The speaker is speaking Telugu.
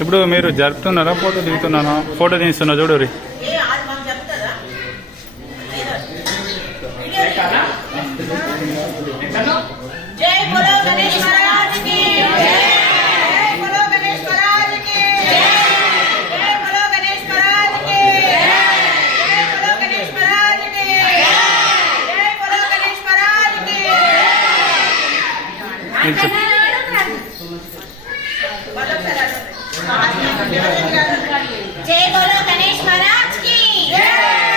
ఇప్పుడు మీరు జరుపుతున్నారా ఫోటో దిగుతున్నారా? ఫోటో తీస్తున్నా చూడు. जय बोलो गणेश महाराज की।